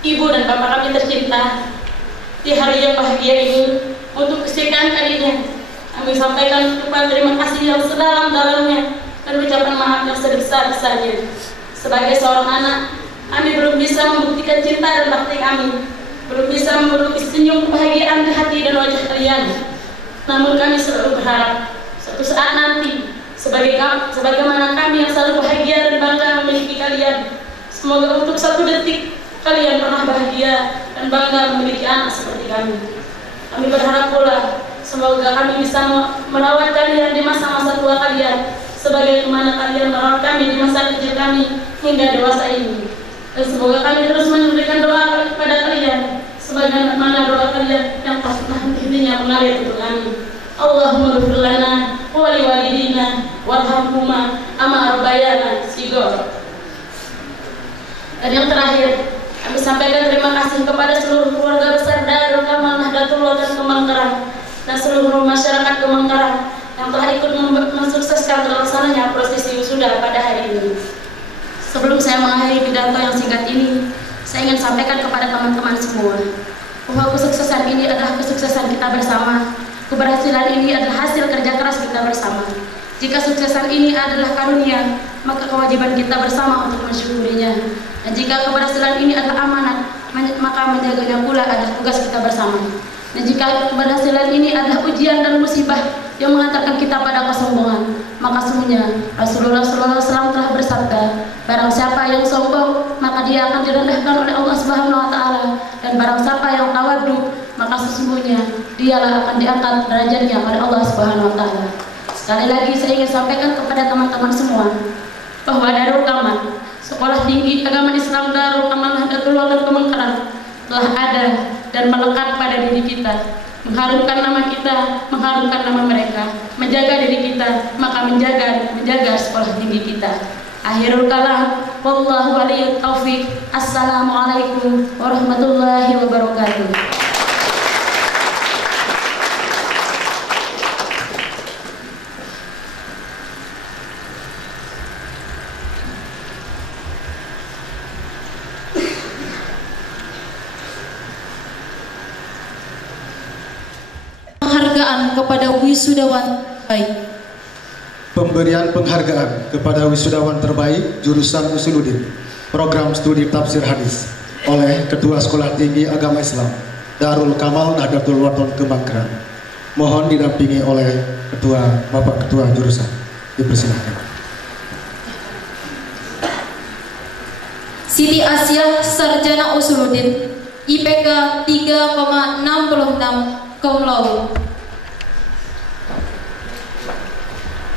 Ibu dan Bapak kami tercinta, di hari yang bahagia ini, untuk kesekian kalinya, kami sampaikan ucapan terima kasih yang sedalam-dalamnya dan ucapan maaf yang sebesar-besarnya. Sebagai seorang anak, kami belum bisa membuktikan cinta dan bakti kami, belum bisa melukis senyum kebahagiaan di hati dan wajah kalian. Namun kami selalu berharap suatu saat nanti, sebagaimana kami yang selalu bahagia dan bangga memiliki kalian, semoga untuk satu detik kalian pernah bahagia dan bangga memiliki anak seperti kami. Kami berharap pula semoga kami bisa merawat kalian di masa-masa tua kalian, sebagaimana kalian merawat kami di masa kecil kami hingga dewasa ini. Dan semoga kami terus memberikan doa kepada kalian, sebagaimana doa kalian yang tak pernah henti-hentinya mengalir untuk kami. Allahumma ghfir lana wa liwalidina warhamhuma kama rabbayana shighara. Dan yang terakhir, kami sampaikan terima kasih kepada seluruh keluarga besar Darul Kamal Nahdlatul Ulama Kemangkaran dan seluruh masyarakat Kemangkaran yang telah ikut mensukseskan terlaksananya prosesi wisuda pada hari ini. Sebelum saya mengakhiri pidato yang singkat ini, saya ingin sampaikan kepada teman-teman semua bahwa kesuksesan ini adalah kesuksesan kita bersama. Keberhasilan ini adalah hasil kerja keras kita bersama. Jika suksesan ini adalah karunia, maka kewajiban kita bersama untuk mensyukurinya. Dan jika keberhasilan ini adalah amanat, maka menjaganya pula adalah tugas kita bersama. Dan jika keberhasilan ini adalah ujian dan musibah yang mengantarkan kita pada kesombongan, maka sesungguhnya Rasulullah SAW telah bersabda, barang siapa yang sombong, maka dia akan direndahkan oleh Allah Subhanahu wa Ta'ala. Dan barang siapa yang tawadhu, maka sesungguhnya dialah akan diangkat derajatnya oleh Allah Subhanahu wa Ta'ala. Sekali lagi saya ingin sampaikan kepada teman-teman semua bahwa Darul Kamal, Sekolah Tinggi Agama Islam Darul Kamal Nahdlatul Ulama Kemangkaran, telah ada dan melekat pada diri kita, mengharumkan nama kita, mengharumkan nama mereka, menjaga diri kita, maka menjaga sekolah tinggi kita. Akhirul kalam, wallahu waliyut taufiq. Assalamualaikum warahmatullahi wabarakatuh. Penghargaan kepada wisudawan terbaik. Pemberian penghargaan kepada wisudawan terbaik jurusan Usuluddin Program Studi Tafsir Hadis oleh Ketua Sekolah Tinggi Agama Islam Darul Kamal Nahdlatul Ulama Kemangkaran. Mohon didampingi oleh Bapak Ketua Jurusan. Dipersilakan. Siti Asyah, Sarjana Usuluddin, IPK 3,66, cum laude.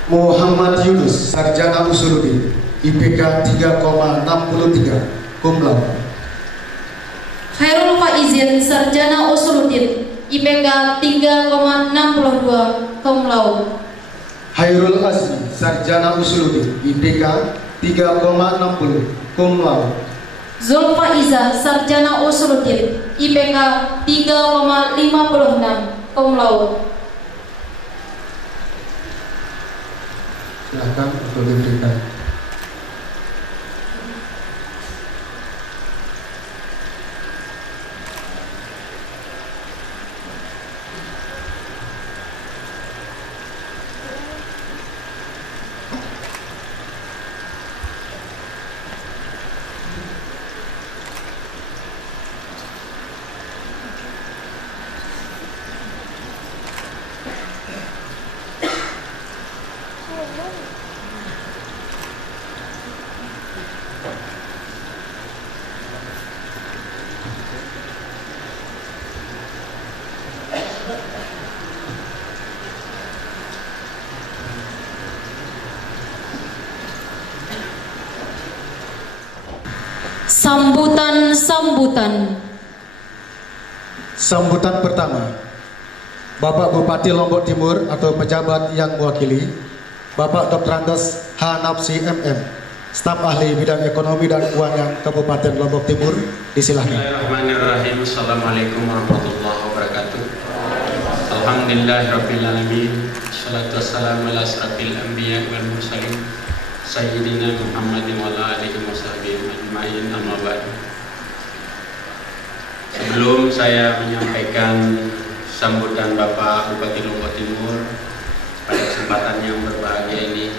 Muhammad Yunus, Sarjana Usuluddin, IPK 3,63, cum laude. Khairul Faizin, Sarjana Usuluddin, IPK 3,62, cum laude. Hairul Azmi, Sarjana Usuluddin, IPK 3,60, cum laude. Zulfaiza, Sarjana Usuluddin, IPK 3,56, cum laude. Silakan untuk diberikan. Sambutan pertama, Bapak Bupati Lombok Timur atau pejabat yang mewakili, Bapak Dr. Andes H. Nafsi MM, staf ahli bidang ekonomi dan keuangan Kabupaten Lombok Timur, disilahkan. Bismillahirrahmanirrahim. Assalamualaikum warahmatullahi wabarakatuh. Alhamdulillahirabbil alamin. Wassalatu wassalamu ala asrafil anbiya wal mursalin sayyidina Muhammadin wa ala alihi washabihi ajmain, amma ba'du. Sebelum saya menyampaikan sambutan Bapak Bupati Lombok Timur pada kesempatan yang berbahagia ini,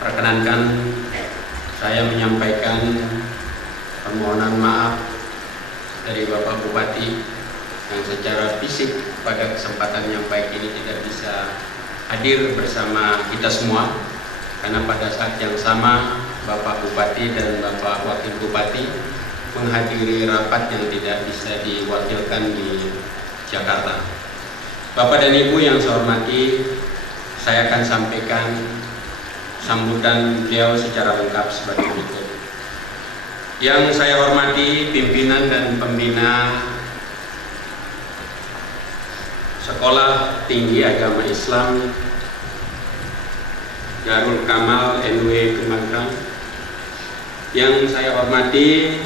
perkenankan saya menyampaikan permohonan maaf dari Bapak Bupati yang secara fisik pada kesempatan yang baik ini tidak bisa hadir bersama kita semua, karena pada saat yang sama Bapak Bupati dan Bapak Wakil Bupati menghadiri rapat yang tidak bisa diwakilkan di Jakarta. Bapak dan Ibu yang saya hormati, saya akan sampaikan sambutan beliau secara lengkap sebagai berikut. Yang saya hormati pimpinan dan pembina Sekolah Tinggi Agama Islam Darul Kamal NW Kemangkrang. Yang saya hormati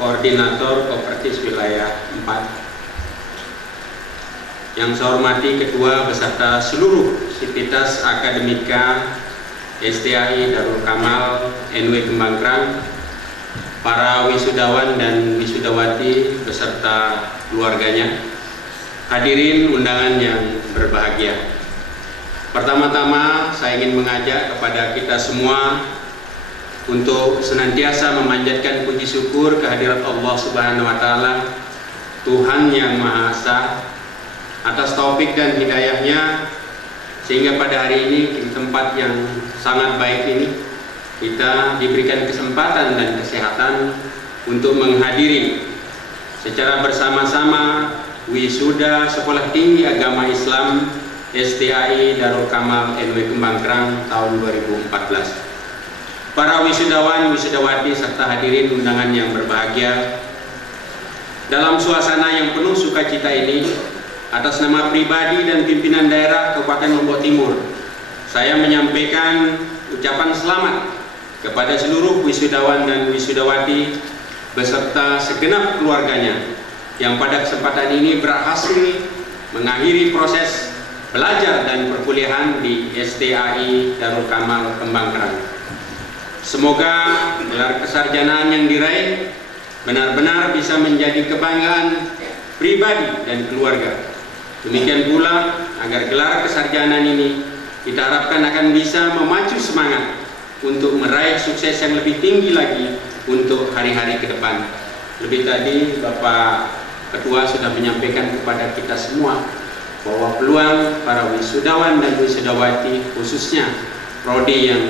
Koordinator Kopertis Wilayah 4. Yang saya hormati Ketua beserta seluruh sivitas akademika STAI Darul Kamal NW Kemangkrang, para wisudawan dan wisudawati beserta keluarganya, hadirin undangan yang berbahagia. Pertama-tama saya ingin mengajak kepada kita semua untuk senantiasa memanjatkan puji syukur kehadirat Allah Subhanahu wa Ta'ala, Tuhan yang Maha Esa, atas taufik dan hidayahnya, sehingga pada hari ini di tempat yang sangat baik ini kita diberikan kesempatan dan kesehatan untuk menghadiri secara bersama-sama wisuda Sekolah Tinggi Agama Islam STAI Darul Kamal NW Kemangkrang tahun 2014. Para wisudawan, wisudawati, serta hadirin undangan yang berbahagia, dalam suasana yang penuh sukacita ini, atas nama pribadi dan pimpinan daerah Kabupaten Lombok Timur, saya menyampaikan ucapan selamat kepada seluruh wisudawan dan wisudawati beserta segenap keluarganya yang pada kesempatan ini berhasil mengakhiri proses belajar dan perkuliahan di STAI Darul Kamal Kemangkrang. Semoga gelar kesarjanaan yang diraih benar-benar bisa menjadi kebanggaan pribadi dan keluarga. Demikian pula agar gelar kesarjanaan ini kita harapkan akan bisa memacu semangat untuk meraih sukses yang lebih tinggi lagi untuk hari-hari ke depan. Lebih tadi Bapak Ketua sudah menyampaikan kepada kita semua bahwa peluang para wisudawan dan wisudawati, khususnya prodi yang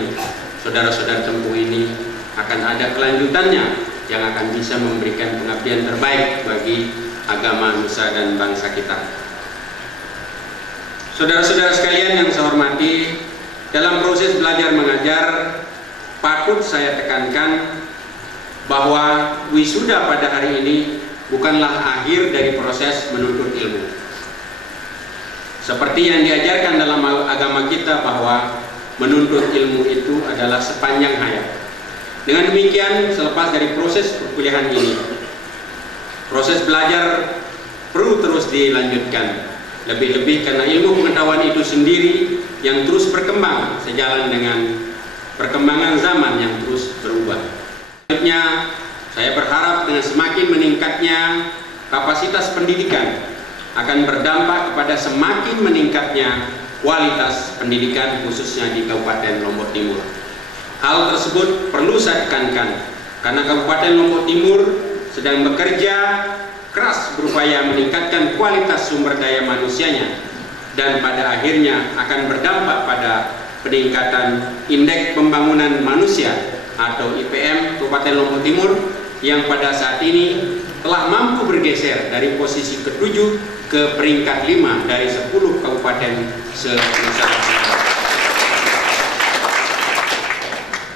saudara-saudara tempuh ini, akan ada kelanjutannya yang akan bisa memberikan pengabdian terbaik bagi agama, nusa, dan bangsa kita. Saudara-saudara sekalian yang saya hormati, dalam proses belajar mengajar patut saya tekankan bahwa wisuda pada hari ini bukanlah akhir dari proses menuntut ilmu. Seperti yang diajarkan dalam agama kita bahwa menuntut ilmu itu adalah sepanjang hayat. Dengan demikian, selepas dari proses perkuliahan ini, proses belajar perlu terus dilanjutkan. Lebih-lebih karena ilmu pengetahuan itu sendiri yang terus berkembang sejalan dengan perkembangan zaman yang terus berubah. Selanjutnya, saya berharap dengan semakin meningkatnya kapasitas pendidikan akan berdampak kepada semakin meningkatnya kualitas pendidikan, khususnya di Kabupaten Lombok Timur. Hal tersebut perlu saya tekankan karena Kabupaten Lombok Timur sedang bekerja keras berupaya meningkatkan kualitas sumber daya manusianya, dan pada akhirnya akan berdampak pada peningkatan indeks pembangunan manusia atau IPM Kabupaten Lombok Timur yang pada saat ini telah mampu bergeser dari posisi ke-7 ke peringkat 5 dari 10 kabupaten se-Nusantara.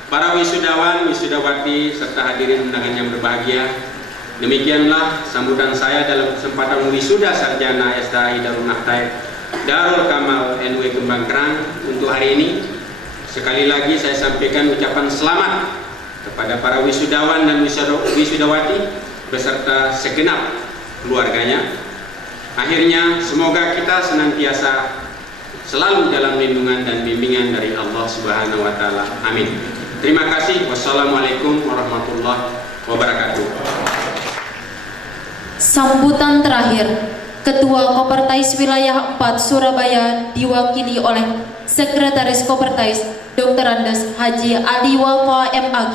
Para wisudawan, wisudawati, serta hadirin undangan yang berbahagia, demikianlah sambutan saya dalam kesempatan wisuda sarjana STAI Darul Kamal NW Kemangkrang untuk hari ini. Sekali lagi saya sampaikan ucapan selamat kepada para wisudawan dan wisudawati beserta segenap keluarganya. Akhirnya semoga kita senantiasa selalu dalam lindungan dan bimbingan dari Allah Subhanahu wa Ta'ala. Amin. Terima kasih. Wassalamualaikum warahmatullahi wabarakatuh. Sambutan terakhir, Ketua Kopertais Wilayah 4 Surabaya diwakili oleh Sekretaris Kopertais Dr. Andes Haji Ali Wafa MAG.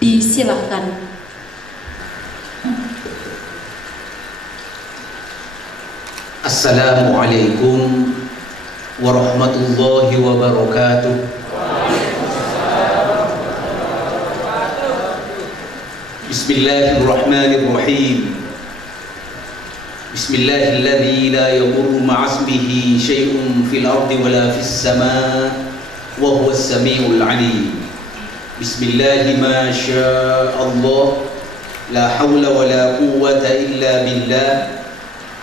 Disilahkan. Assalamualaikum warahmatullahi wabarakatuh. Bismillahirrahmanirrahim. Bismillahilladzi la yadurru ma'asmihi syai'un fil ardi wala fis samaa wa huwas samiul alim. Bismillahi ma sya'allah la hawla wala quwwata illa billah.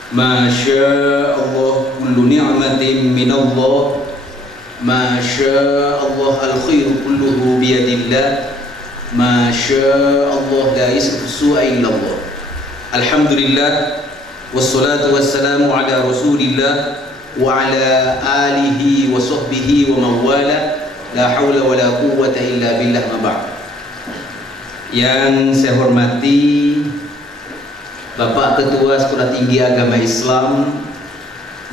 Ma sya'allah kullu ni'matin minallah. Ma sya'allah al-khairu kulluhu biyadillah. Ma sya'allah la yasrifu su'a illallah. Alhamdulillah wassalatu wassalamu ala rasulillah wa ala alihi wa sahbihi wa mawala. La hawla wa la quwwata illa billah, ma ba'd. Yang saya hormati Bapak Ketua Sekolah Tinggi Agama Islam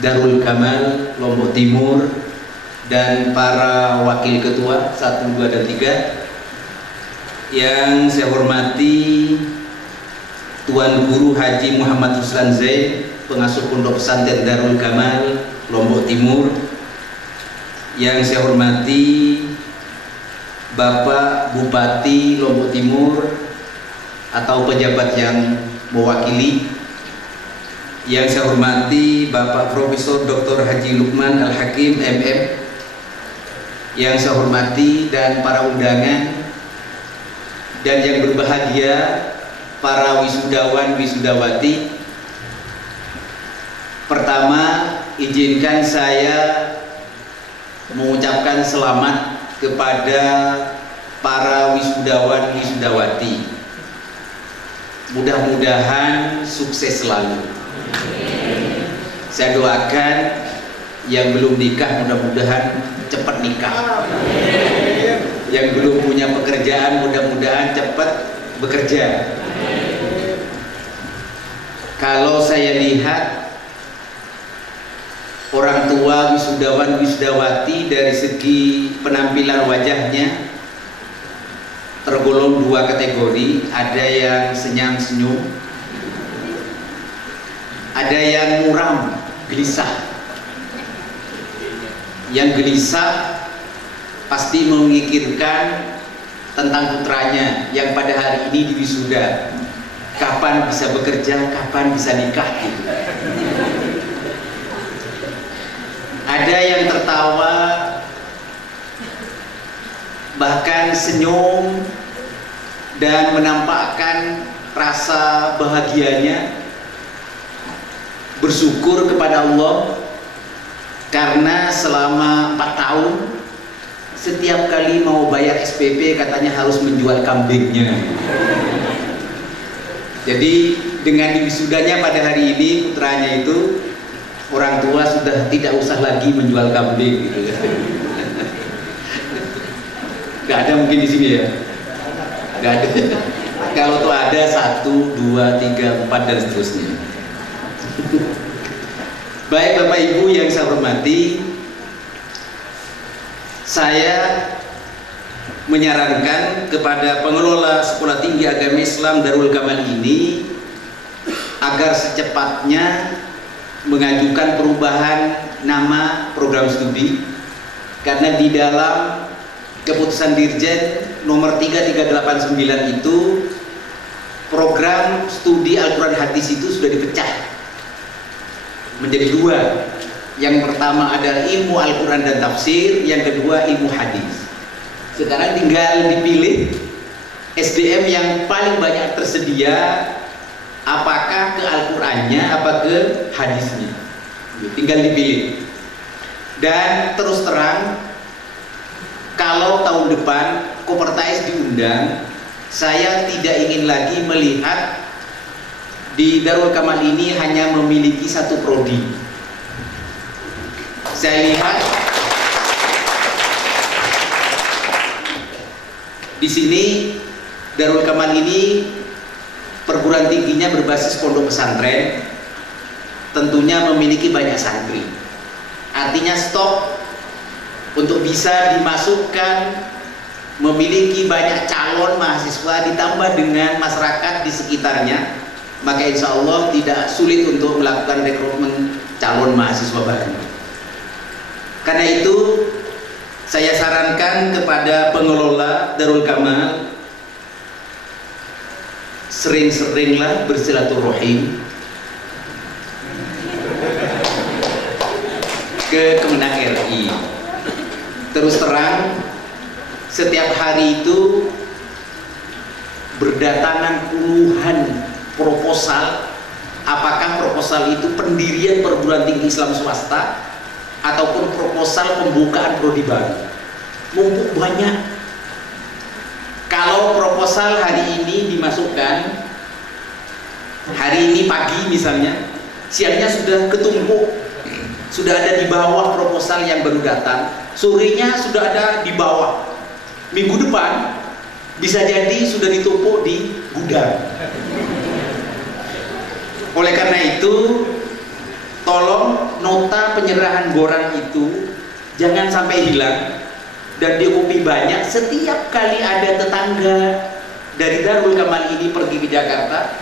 Darul Kamal Lombok Timur dan para wakil ketua 1, 2, dan 3. Yang saya hormati Tuan Guru Haji Muhammad Ruslan Zain, pengasuh Pondok Pesantren Darul Kamal Lombok Timur. Yang saya hormati Bapak Bupati Lombok Timur atau pejabat yang mewakili. Yang saya hormati Bapak Profesor Dr. Haji Lukman Al-Hakim MM. Yang saya hormati dan para undangan dan yang berbahagia para wisudawan wisudawati. Pertama, izinkan saya mengucapkan selamat kepada para wisudawan wisudawati. Mudah-mudahan sukses selalu. Saya doakan yang belum nikah mudah-mudahan cepat nikah. Yang belum punya pekerjaan mudah-mudahan cepat bekerja. Kalau saya lihat orang tua wisudawan wisudawati dari segi penampilan wajahnya tergolong 2 kategori. Ada yang senyum-senyum, ada yang muram, gelisah. Yang gelisah pasti memikirkan tentang putranya yang pada hari ini diwisuda, kapan bisa bekerja, kapan bisa nikah gitu. Ada yang tertawa, bahkan senyum dan menampakkan rasa bahagianya, bersyukur kepada Allah karena selama 4 tahun setiap kali mau bayar SPP katanya harus menjual kambingnya. Jadi dengan diwisudanya pada hari ini putranya itu, orang tua sudah tidak usah lagi menjual kambing gitu ya. Gak ada mungkin di sini ya? Gak ada. Kalau tuh ada 1, 2, 3, 4 dan seterusnya. Baik Bapak Ibu yang saya hormati, saya menyarankan kepada pengelola Sekolah Tinggi Agama Islam Darul Kamal ini agar secepatnya mengajukan perubahan nama program studi, karena di dalam keputusan Dirjen nomor 3389 itu program studi Al-Quran Hadis itu sudah dipecah menjadi 2. Yang pertama adalah ilmu Al-Quran dan tafsir, yang kedua ilmu hadis. Sekarang tinggal dipilih SDM yang paling banyak tersedia, apakah ke Al-Qurannya apa ke hadisnya, tinggal dipilih. Dan terus terang, kalau tahun depan Kopertais diundang, saya tidak ingin lagi melihat di Darul Kamal ini hanya memiliki 1 prodi. Saya lihat di sini Darul Kamal ini perguruan tingginya berbasis pondok pesantren, tentunya memiliki banyak santri. Artinya stok untuk bisa dimasukkan memiliki banyak calon mahasiswa ditambah dengan masyarakat di sekitarnya, maka insya Allah tidak sulit untuk melakukan rekrutmen calon mahasiswa baru. Karena itu saya sarankan kepada pengelola Darul Kamal, sering-seringlah bersilaturahim ke Kemenang RI. Terus terang, setiap hari itu berdatangan puluhan proposal. Apakah proposal itu pendirian perguruan tinggi Islam swasta ataupun proposal pembukaan prodi baru? Mumpuk banyak. Kalau proposal hari ini dimasukkan, hari ini pagi misalnya, siangnya sudah ketumpuk, sudah ada di bawah proposal yang baru datang, sorenya sudah ada di bawah. Minggu depan bisa jadi sudah ditumpuk di gudang. Oleh karena itu, tolong nota penyerahan boran itu jangan sampai hilang dan dikopi banyak. Setiap kali ada tetangga dari Darul Kamal ini pergi ke Jakarta,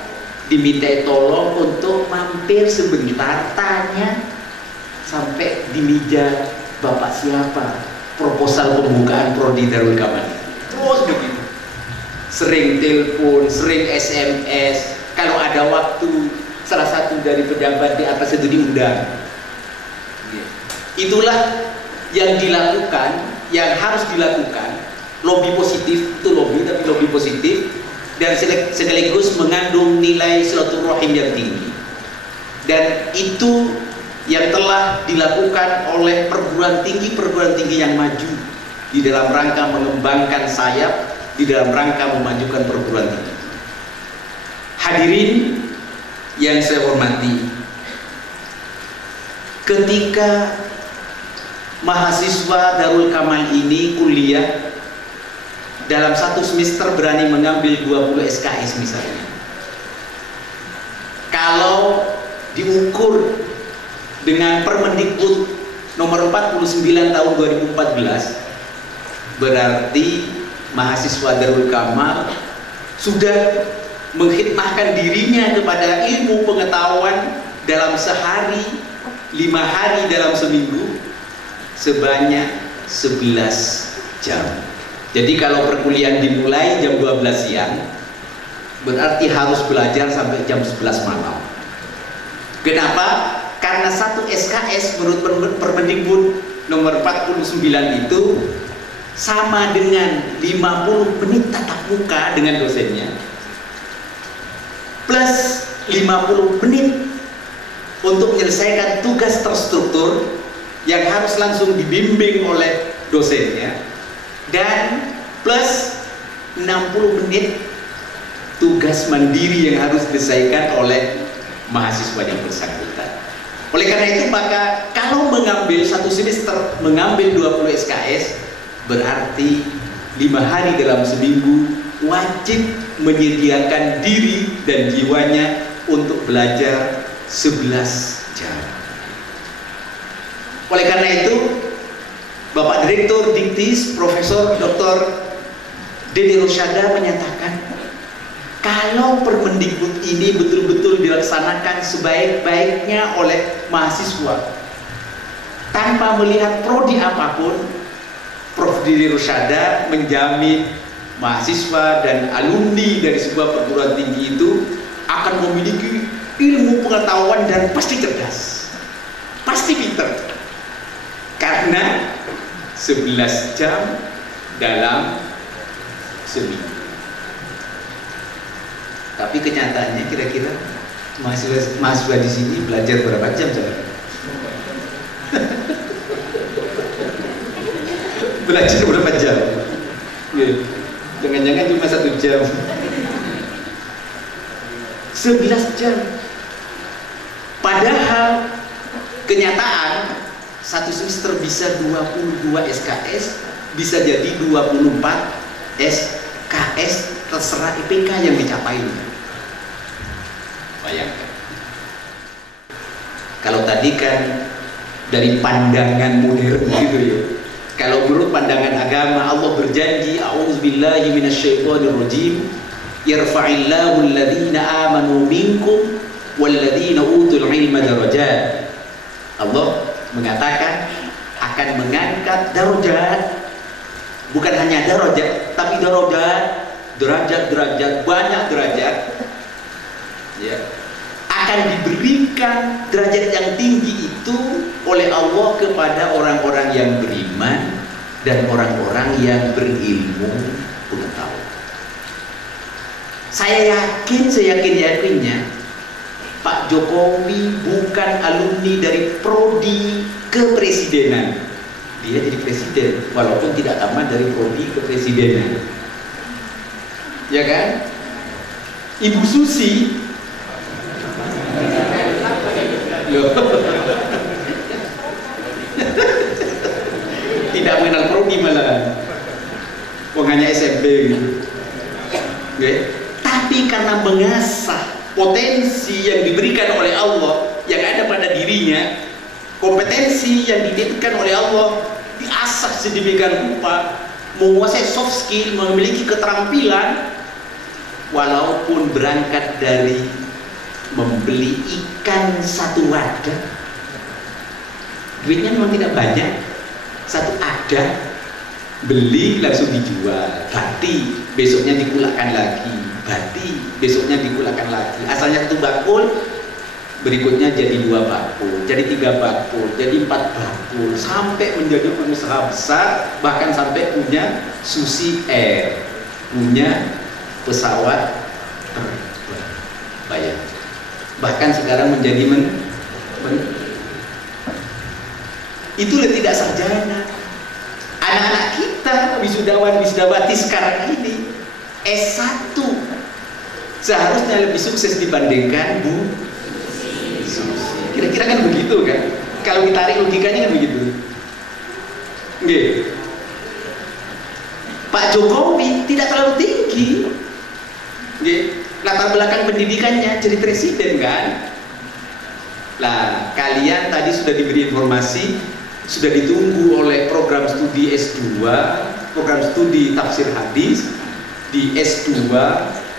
diminta tolong untuk mampir sebentar, tanya sampai di meja Bapak siapa proposal pembukaan prodi Darul Kamal. Terus begitu, sering telepon, sering SMS. Kalau ada waktu, salah satu dari pejabat di atas itu diundang. Itulah yang dilakukan, yang harus dilakukan. Lobby positif, itu lobby, tapi lobby positif, dan sekaligus mengandung nilai silaturahim yang tinggi. Dan itu yang telah dilakukan oleh perguruan tinggi yang maju di dalam rangka mengembangkan sayap, di dalam rangka memajukan perguruan tinggi. Hadirin yang saya hormati, ketika mahasiswa Darul Kamal ini kuliah dalam satu semester berani mengambil 20 SKS misalnya, kalau diukur dengan Permendikbud nomor 49 tahun 2014, berarti mahasiswa Darul Kamal sudah mengkhidmahkan dirinya kepada ilmu pengetahuan dalam sehari, 5 hari dalam seminggu, sebanyak 11 jam. Jadi kalau perkuliahan dimulai jam 12 siang, berarti harus belajar sampai jam 11 malam. Kenapa? Karena satu SKS menurut Permendikbud nomor 49 itu sama dengan 50 menit tatap muka dengan dosennya, plus 50 menit untuk menyelesaikan tugas terstruktur yang harus langsung dibimbing oleh dosennya, dan plus 60 menit tugas mandiri yang harus diselesaikan oleh mahasiswa yang bersangkutan. Oleh karena itu, maka kalau mengambil satu semester, mengambil 20 SKS, berarti 5 hari dalam seminggu wajib menyediakan diri dan jiwanya untuk belajar 11 jam. Oleh karena itu, Bapak Direktur Diktis Profesor Dr. Dede Rosyada menyatakan, kalau Permendikbud ini betul-betul dilaksanakan sebaik-baiknya oleh mahasiswa tanpa melihat prodi apapun, Prof. Dede Rosyada menjamin mahasiswa dan alumni dari sebuah perguruan tinggi itu akan memiliki ilmu pengetahuan dan pasti cerdas, pasti pinter, karena 11 jam dalam seminggu. Tapi kenyataannya kira-kira mahasiswa di sini belajar berapa jam saudara? Belajar berapa jam? Jangan-jangan cuma 1 jam. 11 jam. Padahal kenyataan satu semester bisa 22 SKS, bisa jadi 24 SKS, terserah IPK yang dicapai. Bayangkan. Kalau tadi kan dari pandangan modern gitu ya. Kalau menurut pandangan agama, Allah berjanji, a'udzubillahi minasyaitonirrajim, yarfa'illahu alladhina amanu minkum walladhina utul ilma darajat. Allah mengatakan akan mengangkat darajat, bukan hanya darajat, tapi darajat, derajat-derajat, banyak derajat, ya, akan diberikan derajat yang tinggi itu oleh Allah kepada orang-orang yang beriman dan orang-orang yang berilmu pengetahuan. Saya yakinnya Pak Jokowi bukan alumni dari prodi kepresidenan. Dia jadi presiden walaupun tidak tamat dari prodi kepresidenan, ya kan? Ibu Susi loh, tidak mengenal prodi malah, hanya SMP gitu. Okay. Tapi karena mengasah potensi yang diberikan oleh Allah yang ada pada dirinya, kompetensi yang dititipkan oleh Allah diasah sedemikian rupa, menguasai soft skill, memiliki keterampilan, walaupun berangkat dari membeli ikan satu wadah, duitnya memang tidak banyak, satu ada, beli langsung dijual, bati besoknya dikulakkan lagi, bati besoknya dikulakkan lagi, asalnya satu bakul, berikutnya jadi 2 bakul, jadi 3 bakul, jadi 4 bakul, sampai menjadi pengusaha besar, bahkan sampai punya Susi Air, punya pesawat terbang. Bayang. Bahkan sekarang menjadi itulah tidak sarjana. Anak-anak kita wisudawan wisudawati sekarang ini S1 seharusnya lebih sukses dibandingkan Bu Susi. Kira-kira kan begitu kan? Kalau ditarik logikanya kan begitu. Oke. Pak Jokowi tidak terlalu tinggi. Oke. Latar belakang pendidikannya jadi presiden kan? Lah, kalian tadi sudah diberi informasi, sudah ditunggu oleh program studi S2, program studi tafsir hadis di S2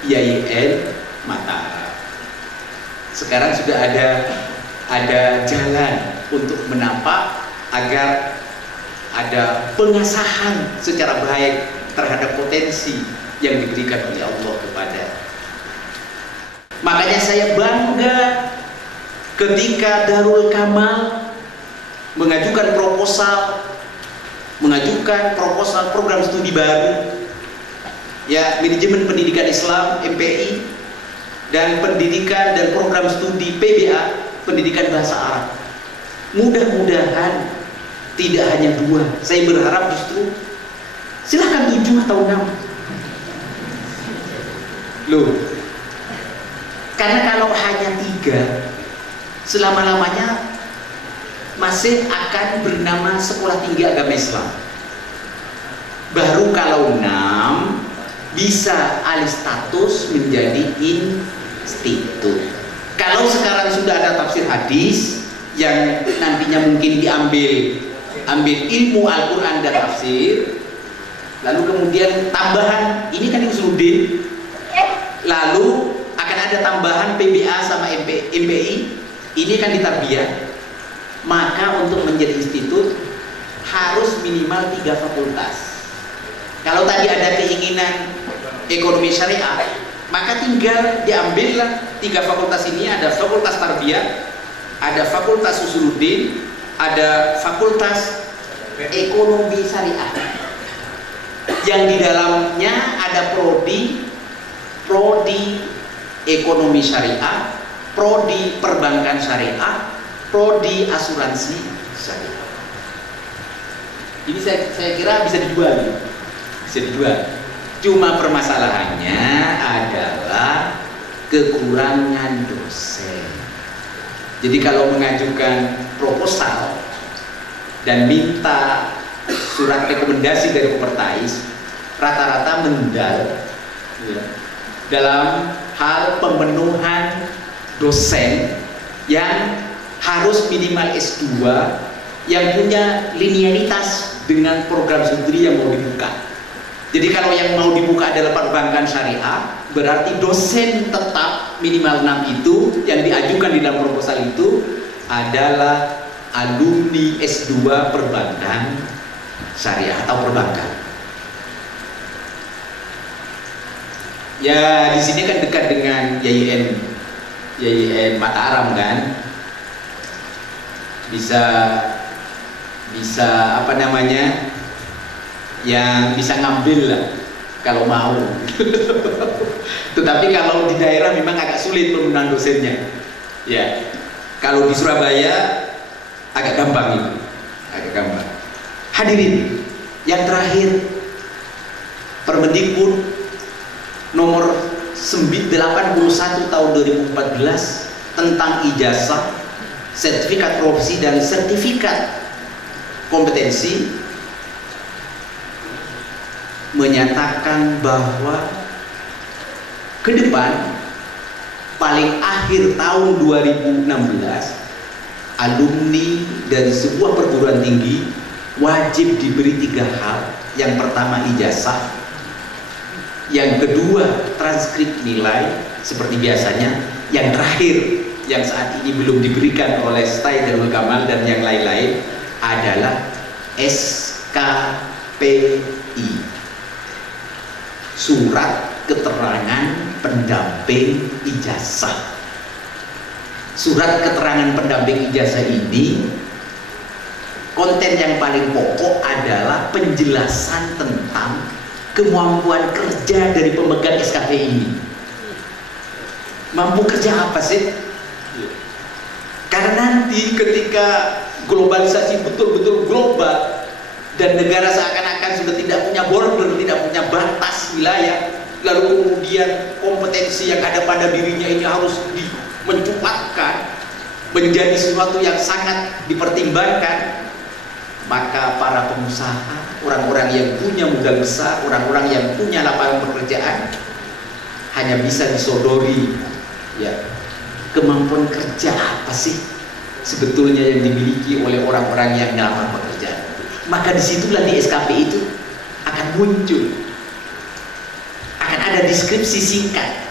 IAIN Mataram. Sekarang sudah ada jalan untuk menapak agar ada pengasahan secara baik terhadap potensi yang diberikan oleh Allah kepada. Makanya saya bangga ketika Darul Kamal mengajukan proposal program studi baru, ya, manajemen pendidikan Islam MPI dan pendidikan dan program studi PBA pendidikan bahasa Arab. Mudah-mudahan tidak hanya 2, saya berharap justru silahkan 7 atau 6 loh. Karena kalau hanya 3, selama-lamanya masih akan bernama Sekolah Tinggi Agama Islam. Baru kalau 6 bisa alih status menjadi institut. Kalau sekarang sudah ada tafsir hadis yang nantinya mungkin diambil ilmu Al-Quran dan tafsir, lalu kemudian tambahan ini kan Usuluddin, lalu akan ada tambahan PBA sama MPI, ini kan ditarbiyah. Maka untuk menjadi institut harus minimal 3 fakultas. Kalau tadi ada keinginan ekonomi syariah, maka tinggal diambillah 3 fakultas ini. Ada fakultas tarbiyah, ada fakultas Usuluddin, ada fakultas ekonomi syariah, yang di dalamnya ada prodi ekonomi syariah, prodi perbankan syariah, prodi asuransi syariah. Ini saya kira bisa dijual. Cuma permasalahannya adalah kekurangan dosen. Jadi kalau mengajukan proposal dan minta surat rekomendasi dari Kopertais, rata-rata mendal, ya, dalam hal pemenuhan dosen yang harus minimal S2 yang punya linearitas dengan program studi yang mau dibuka. Jadi kalau yang mau dibuka adalah perbankan syariah, berarti dosen tetap minimal 6 itu yang diajukan di dalam proposal itu adalah alumni S2 perbankan syariah atau perbankan. Ya di sini kan dekat dengan YIN Mataram kan, bisa apa namanya, yang bisa ngambil lah kalau mau. Tetapi kalau di daerah memang agak sulit penggunaan dosennya. Ya, kalau di Surabaya agak gampang itu, agak gampang. Hadirin, yang terakhir Permendikbud nomor 81 tahun 2014 tentang ijazah, sertifikat profesi dan sertifikat kompetensi menyatakan bahwa ke depan paling akhir tahun 2016 alumni dari sebuah perguruan tinggi wajib diberi 3 hal. Yang pertama ijazah, yang kedua transkrip nilai seperti biasanya, yang terakhir yang saat ini belum diberikan oleh STAI Darul Kamal dan yang lain-lain adalah SKPI, surat keterangan pendamping ijazah. Surat keterangan pendamping ijazah ini konten yang paling pokok adalah penjelasan tentang kemampuan kerja dari pemegang SKPI ini. Mampu kerja apa sih? Karena nanti ketika globalisasi betul-betul global dan negara seakan-akan sudah tidak punya border, tidak punya batas wilayah, lalu kemudian kompetensi yang ada pada dirinya ini harus mencuatkan menjadi sesuatu yang sangat dipertimbangkan, maka para pengusaha, orang-orang yang punya modal besar, orang-orang yang punya lapangan pekerjaan hanya bisa disodori, ya, kemampuan kerja apa sih sebetulnya yang dimiliki oleh orang-orang yang melamar pekerjaan. Maka disitulah di SKP itu akan muncul, akan ada deskripsi singkat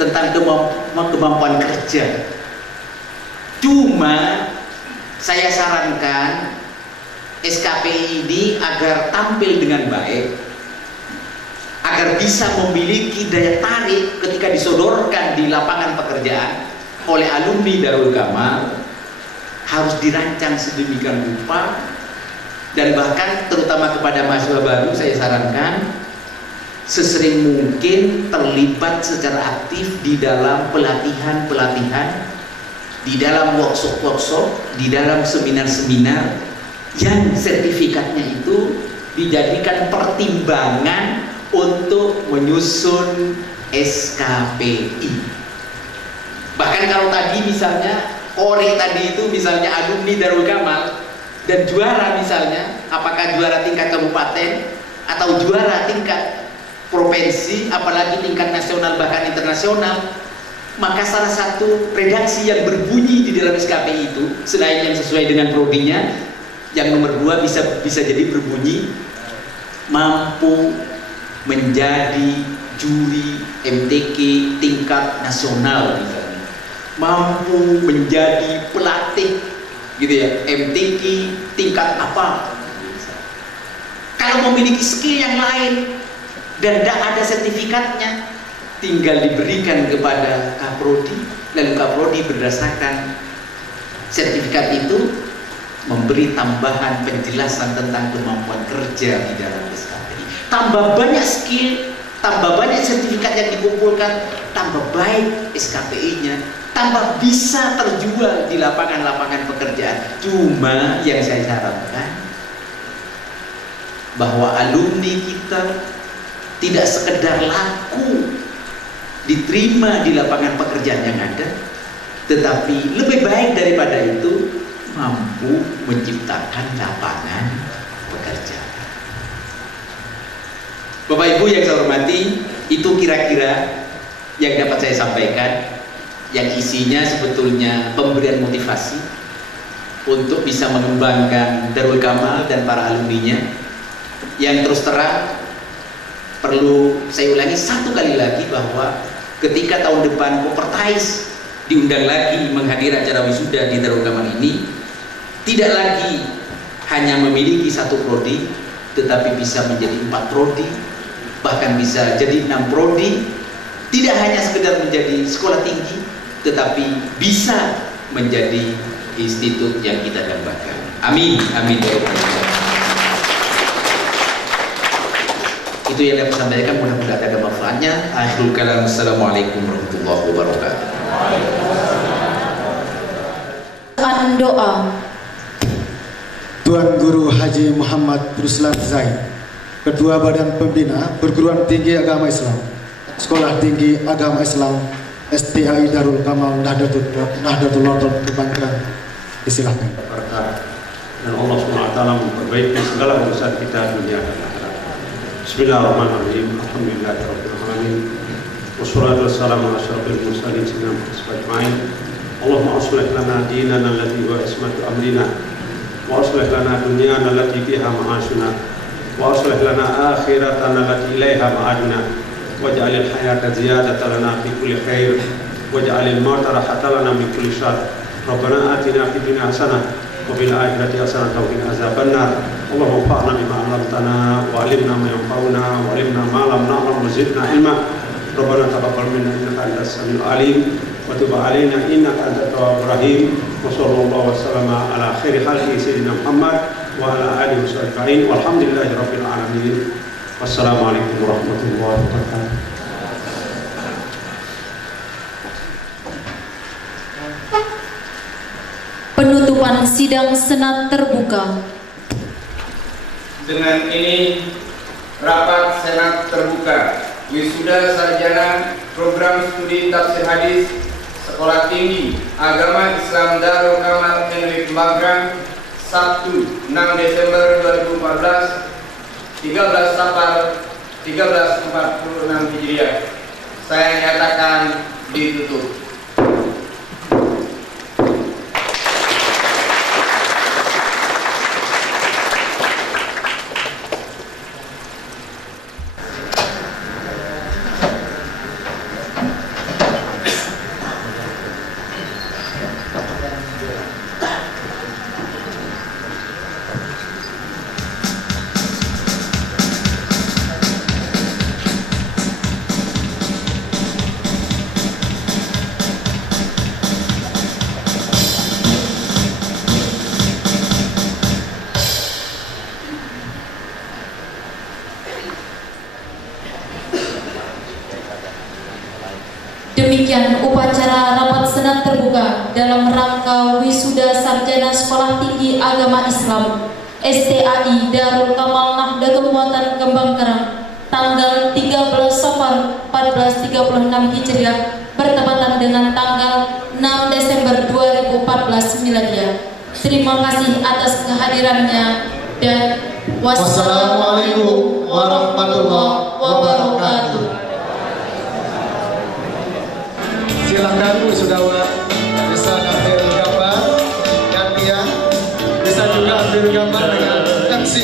tentang kemampuan kerja. Cuma saya sarankan SKPI ini agar tampil dengan baik, agar bisa memiliki daya tarik ketika disodorkan di lapangan pekerjaan oleh alumni Darul Kamal, harus dirancang sedemikian rupa. Dan bahkan terutama kepada mahasiswa baru saya sarankan sesering mungkin terlibat secara aktif di dalam pelatihan-pelatihan, di dalam workshop-workshop, di dalam seminar-seminar yang sertifikatnya itu dijadikan pertimbangan untuk menyusun SKPI. Bahkan kalau tadi misalnya Ori tadi itu misalnya alumni Darul Kamal dan juara misalnya, apakah juara tingkat kabupaten atau juara tingkat provinsi, apalagi tingkat nasional bahkan internasional, maka salah satu redaksi yang berbunyi di dalam SKPI itu selain yang sesuai dengan prodinya, yang nomor 2 bisa jadi berbunyi mampu menjadi juri MTQ tingkat nasional misalnya, mampu menjadi pelatih gitu ya, MTQ tingkat apa. Kalau memiliki skill yang lain dan tidak ada sertifikatnya, tinggal diberikan kepada Kaprodi, lalu Kaprodi berdasarkan sertifikat itu memberi tambahan penjelasan tentang kemampuan kerja di dalam SKPI. Tambah banyak skill, tambah banyak sertifikat yang dikumpulkan, tambah baik SKPI-nya, tambah bisa terjual di lapangan-lapangan pekerjaan. Cuma yang saya sarankan bahwa alumni kita tidak sekedar laku diterima di lapangan pekerjaan yang ada, tetapi lebih baik daripada itu mampu menciptakan lapangan pekerjaan. Bapak Ibu yang saya hormati, itu kira-kira yang dapat saya sampaikan. yang isinya sebetulnya pemberian motivasi untuk bisa mengembangkan Darul Kamal dan para alumninya, yang terus terang perlu saya ulangi satu kali lagi bahwa ketika tahun depan Kopertais diundang lagi menghadiri acara wisuda di Darul Kamal ini, tidak lagi hanya memiliki satu prodi, tetapi bisa menjadi 4 prodi, bahkan bisa jadi 6 prodi. Tidak hanya sekedar menjadi sekolah tinggi, tetapi bisa menjadi institut yang kita dambakan. Amin, amin ya rabbal alamin. Itu yang dapat saya sampaikan, mudah-mudahan ada manfaatnya. Akhirul kalam, assalamualaikum warahmatullahi wabarakatuh. Doa. Tuan Guru Haji Muhammad Ruslan Zaid, Ketua Badan Pembina Perguruan Tinggi Agama Islam, Sekolah Tinggi Agama Islam STAI Darul Kamal Nahdlatul Ulama Kebangkitan. Disilahkan. Dan Allah SWT memperbaiki segala urusan kita dunia dan akhirat. Bismillahirrahmanirrahim. Alhamdulillahirrahmanirrahim. Wassalatu wassalamu ala asyrafil mursalin sayyidina Muhammad ajma'in. Allahumma aslih lana dinana allati huwa ismatu amrina, wa aslih lana dunyana allati fiha ma'ashuna, wa aslih lana akhiratana allati ilaiha ma'aduna, waj'alil hayata ziyadatan lana fi kulli khair, waj'alil mauta rahatan lana min kulli syarr. Rabbana atina fid dunya hasanah wa fil akhirati hasanah wa qina azabannar. Allahumma anfa'na bima 'allamtana wa 'allimna ma yanfa'una wa 'allimna ma lam na'lam wa zidna ilma. Rabbana taqabbal minna innaka antas samiul alim wa tub 'alaina innaka antat tawwabur rahim. Wa sallallahu wasallama ala khairi khalqi sayyidina Muhammad wa ala alihi washabbihi walhamdulillahi rabbil alamin. Wassalamualaikum warahmatullahi wabarakatuh. Penutupan sidang Senat terbuka. Dengan ini rapat Senat terbuka wisuda sarjana program studi tafsir hadis Sekolah Tinggi Agama Islam Darul Kamal Henry Kemanggrang, Sabtu 6 Desember 2014, 13 Safar 1346 Hijriah. Saya nyatakan ditutup. Demikian upacara rapat Senat terbuka dalam rangka wisuda sarjana Sekolah Tinggi Agama Islam STAI Darul Kamal Nahdlatul Ulama Kembangkerang tanggal 13 Safar 1436 Hijriah bertepatan dengan tanggal 6 Desember 2014 Miladiah. Terima kasih atas kehadirannya dan wassalamualaikum warahmatullahi wabarakatuh. Silakan wisudawan bisa ambil gambar gantian, bisa juga ambil gambar dengan MC